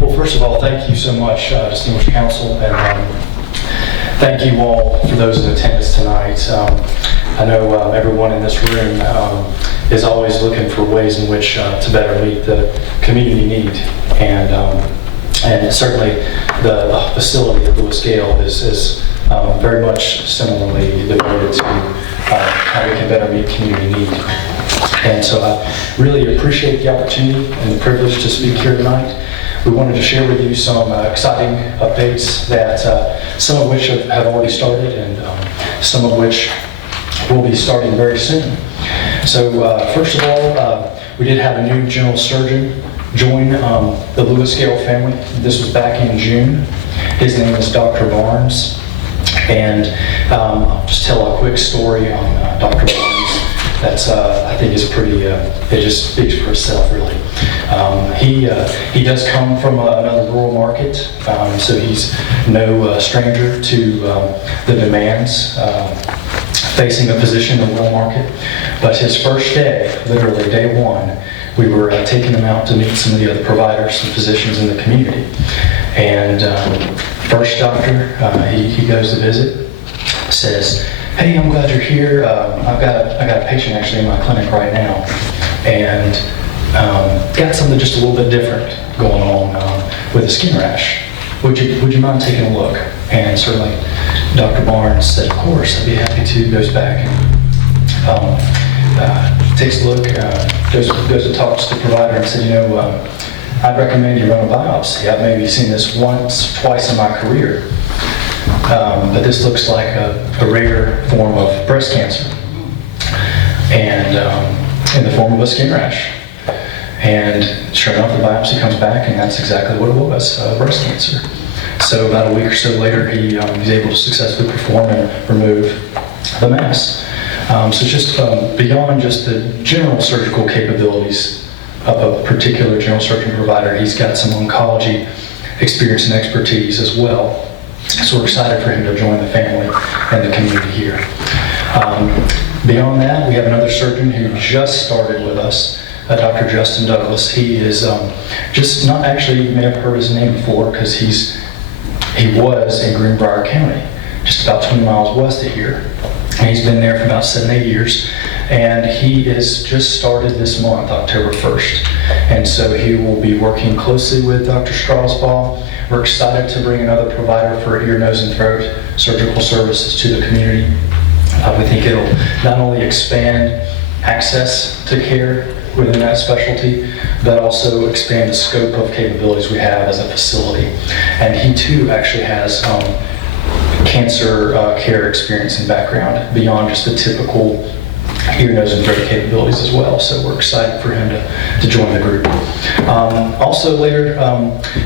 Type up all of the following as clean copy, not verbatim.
Well, first of all, thank you so much, distinguished council, and thank you all for those in attendance tonight. I know everyone in this room is always looking for ways in which to better meet the community need, and certainly the facility at LewisGale is very much similarly devoted to how we can better meet community need. And so I really appreciate the opportunity and the privilege to speak here tonight. We wanted to share with you some exciting updates that some of which have already started and some of which will be starting very soon. So first of all, we did have a new general surgeon join the LewisGale family. This was back in June. His name is Dr. Barnes. And I'll just tell a quick story on Dr. Barnes. That's I think is pretty. It just speaks for itself, really. He does come from another rural market, so he's no stranger to the demands facing a physician in the rural market. But his first day, literally day one, we were taking him out to meet some of the other providers and physicians in the community. And first doctor, he goes to visit, says, "Hey, I'm glad you're here. I got a patient actually in my clinic right now, and got something just a little bit different going on with a skin rash. Would you mind taking a look?" And certainly, Dr. Barnes said, "Of course, I'd be happy to." Goes back and takes a look, goes and talks to the provider and said, "I'd recommend you run a biopsy. I've maybe seen this once, twice in my career. But this looks like a rare form of breast cancer, and in the form of a skin rash." And sure enough, the biopsy comes back, and that's exactly what it was, breast cancer. So about a week or so later, he's able to successfully perform and remove the mass. So just beyond just the general surgical capabilities of a particular general surgeon provider, he's got some oncology experience and expertise as well. So we're excited for him to join the family and the community here. Beyond that, we have another surgeon who just started with us, Dr. Justin Douglas. He is just not actually, you may have heard his name before, because he was in Greenbrier County, just about 20 miles west of here. And he's been there for about 7-8 years. And he is just started this month, October 1st. And so he will be working closely with Dr. Strasbaugh. We're excited to bring another provider for ear, nose, and throat surgical services to the community. We think it'll not only expand access to care within that specialty, but also expand the scope of capabilities we have as a facility. And he too actually has cancer care experience and background beyond just the typical ear, nose, and throat capabilities as well. So we're excited for him to join the group. Also later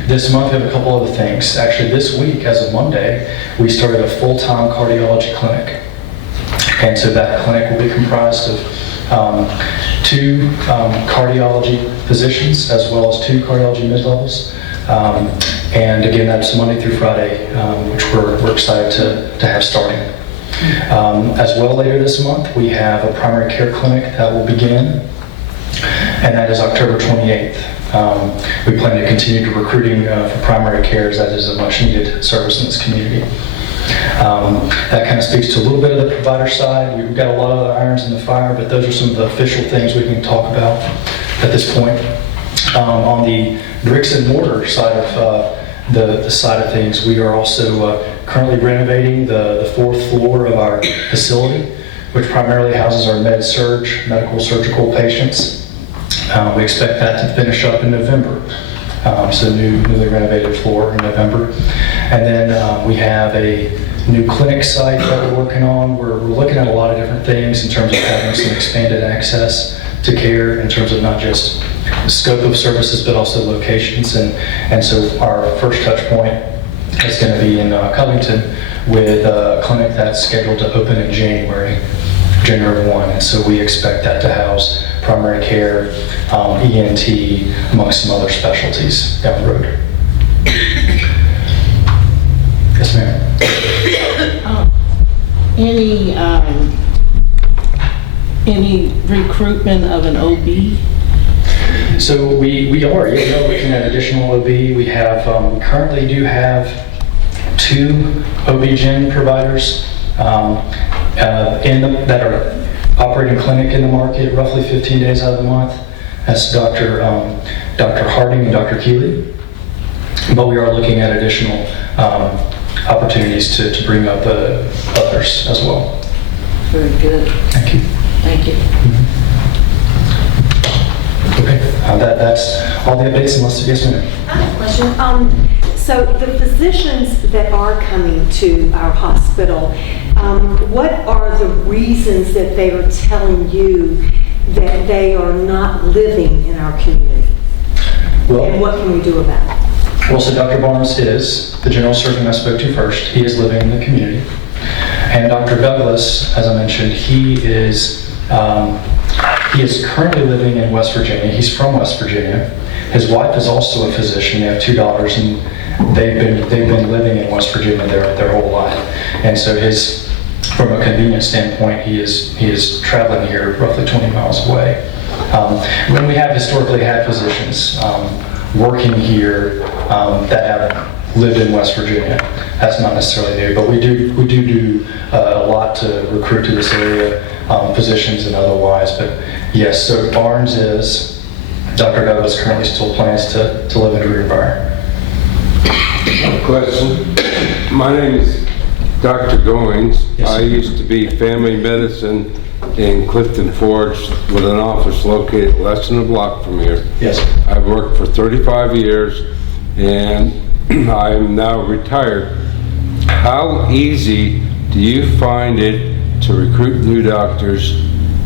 this month, we have a couple other things. Actually, this week, as of Monday, we started a full-time cardiology clinic. And so that clinic will be comprised of 2 cardiology physicians as well as 2 cardiology mid-levels. And again, that's Monday through Friday, which we're excited to have starting. As well, later this month, we have a primary care clinic that will begin, and that is October 28th. We plan to continue to recruiting for primary care, as that is a much needed service in this community. That kind of speaks to a little bit of the provider side. We've got a lot of other irons in the fire, but those are some of the official things we can talk about at this point. On the bricks and mortar side of the side of things, we are also currently renovating the 4th floor of our facility, which primarily houses our med-surg, medical surgical patients. We expect that to finish up in November. So newly renovated floor in November. And then we have a new clinic site that we're working on. We're looking at a lot of different things in terms of having some expanded access to care in terms of not just the scope of services, but also locations. And so our first touch point is going to be in Covington with a clinic that's scheduled to open in January 1. And so we expect that to house primary care, ENT, amongst some other specialties down the road. Yes, ma'am. Any recruitment of an OB? So we are looking at additional OB. We have, we currently do have 2 OB-GYN providers that are operating clinic in the market roughly 15 days out of the month. That's Dr. Harding and Dr. Keeley. But we are looking at additional opportunities to bring up others as well. Very good. Thank you. Thank you. Okay, that's all the updates unless, yes ma'am. I have a question. So the physicians that are coming to our hospital, what are the reasons that they are telling you that they are not living in our community? Well, and what can we do about it? Well, so Dr. Barnes is the general surgeon I spoke to first. He is living in the community. And Dr. Douglas, as I mentioned, he is currently living in West Virginia. He's from West Virginia. His wife is also a physician. They have 2 daughters, and they've been living in West Virginia their whole life. And so from a convenience standpoint, he is traveling here roughly 20 miles away. When we have historically had physicians working here that have lived in West Virginia, that's not necessarily new, but we do a lot to recruit to this area, physicians and otherwise. But yes, so Barnes is, Dr. Douglas currently still plans to live in Greenbrier. Question. My name is Dr. Goings. Yes, I used to be family medicine in Clifton Forge with an office located less than a block from here. Yes. I've worked for 35 years and I'm now retired. How easy do you find it to recruit new doctors,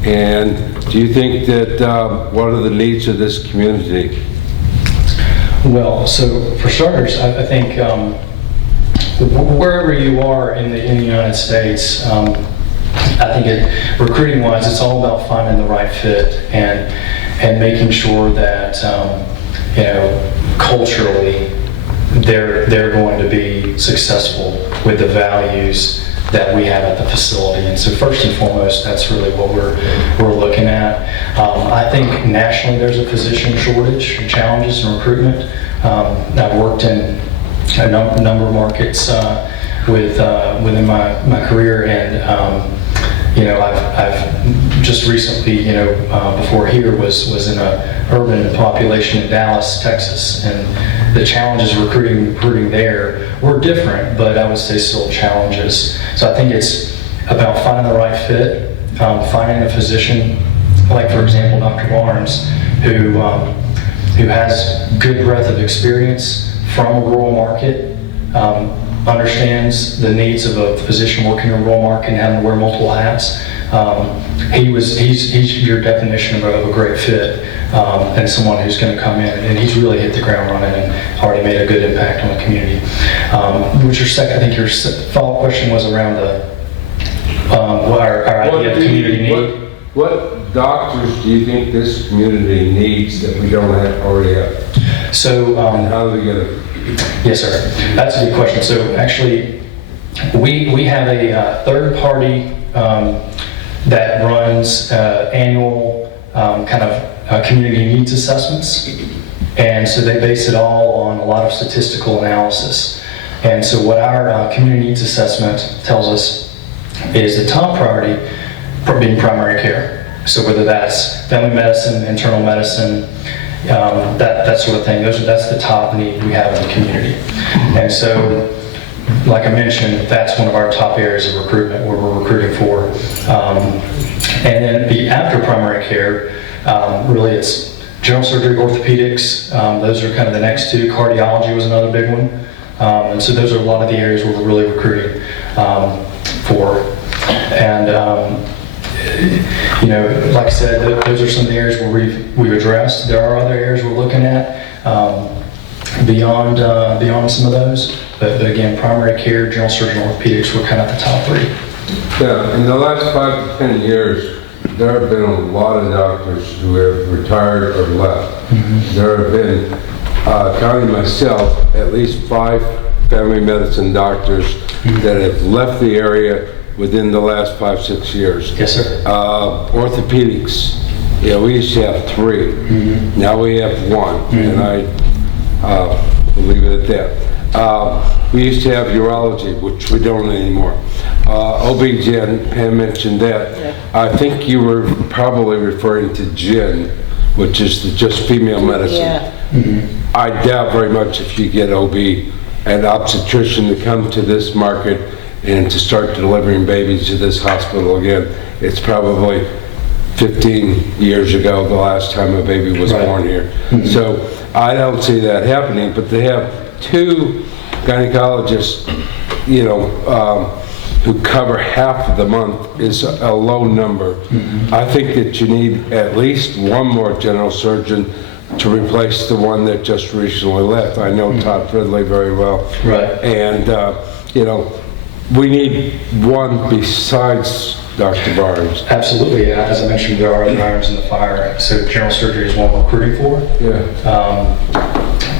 and do you think that what are the needs of this community? Well, so for starters, I think wherever you are in the United States, I think recruiting-wise, it's all about finding the right fit and making sure that culturally they're going to be successful with the values that we have at the facility. And so first and foremost, that's really what we're looking at. I think nationally there's a physician shortage and challenges in recruitment. I've worked in a number of markets within my career, and I've just recently, before here was in a urban population in Dallas, Texas, and the challenges recruiting there were different, but I would say still challenges. So I think it's about finding the right fit, finding a physician, like for example, Dr. Barnes, who has good breadth of experience from a rural market, understands the needs of a physician working in a rural market and having to wear multiple hats. He's your definition of a great fit, and someone who's going to come in and he's really hit the ground running and already made a good impact on the community. I think your follow-up question was around our idea of community need. What doctors do you think this community needs that we don't already have? So, and how do we get it? Yes, sir. That's a good question. So actually, we have a third party that runs annual community needs assessments. And so they base it all on a lot of statistical analysis. And so what our community needs assessment tells us is the top priority for being primary care. So whether that's family medicine, internal medicine, that sort of thing, that's the top need we have in the community. And so, like I mentioned, that's one of our top areas of recruitment where we're recruiting for. And then after primary care, really it's general surgery, orthopedics. Those are kind of the next 2. Cardiology was another big one. And so those are a lot of the areas where we're really recruiting for. And like I said, those are some of the areas where we've addressed. There are other areas we're looking at beyond some of those. But again, primary care, general surgery, and orthopedics were kind of the top 3. Yeah, in the last 5 to 10 years, there have been a lot of doctors who have retired or left. Mm-hmm. There have been, counting myself, at least 5 family medicine doctors that have left the area within the last 5-6 years. Yes, sir. Orthopedics, Yeah, we used to have 3. Now we have 1, and I will leave it at that. We used to have urology, which we don't anymore. OB-GYN, Pam mentioned that. I think you were probably referring to GYN, which is just female medicine. Yeah. I doubt very much if you get OB and obstetrician to come to this market and to start delivering babies to this hospital again. It's probably 15 years ago, the last time a baby was born here. So I don't see that happening, but they have 2 gynecologists, who cover half of the month is a low number. I think that you need at least 1 more general surgeon to replace the one that just recently left. I know Todd Fridley very well. Right. And, we need 1 besides Dr. Barnes. Absolutely, yeah. As I mentioned, there are other irons in the fire. So general surgery is one we're recruiting for,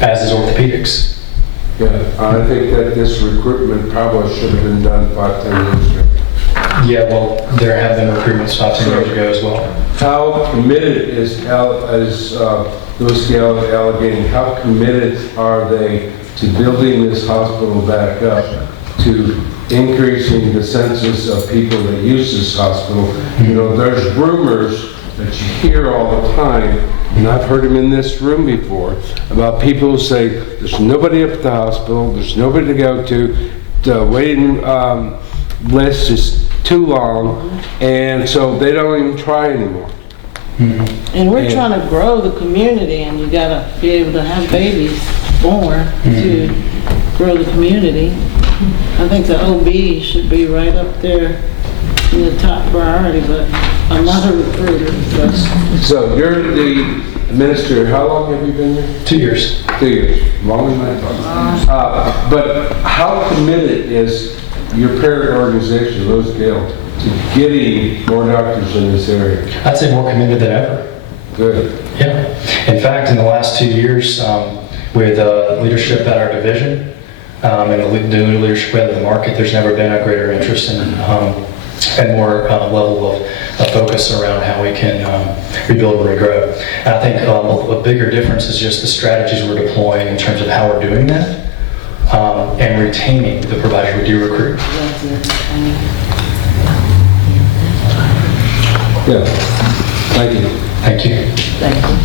as is orthopedics. Yeah, I think that this recruitment probably should have been done 5-10 years ago. Yeah, well, there have been recruitments 5-10 years ago as well. How committed is LewisGale Alleghany? How committed are they to building this hospital back up, to increasing the census of people that use this hospital? There's rumors that you hear all the time, and I've heard them in this room before, about people who say there's nobody up at the hospital, there's nobody to go to, the waiting list is too long, and so they don't even try anymore. And we're trying to grow the community, and you gotta be able to have babies born to grow the community. I think the OB should be right up there in the top priority, but I'm not a recruiter. So you're the administrator. How long have you been here? 2 years. 2 years. Longer than I thought. But how committed is your parent organization, LewisGale, to getting more doctors in this area? I'd say more committed than ever. Good. Yeah. In fact, in the last 2 years, with leadership at our division and the new leadership at the market, there's never been a greater interest and more level of focus around how we can rebuild and regrow. And I think a bigger difference is just the strategies we're deploying in terms of how we're doing that and retaining the providers we do recruit. Yeah. Thank you. Thank you. Thank you.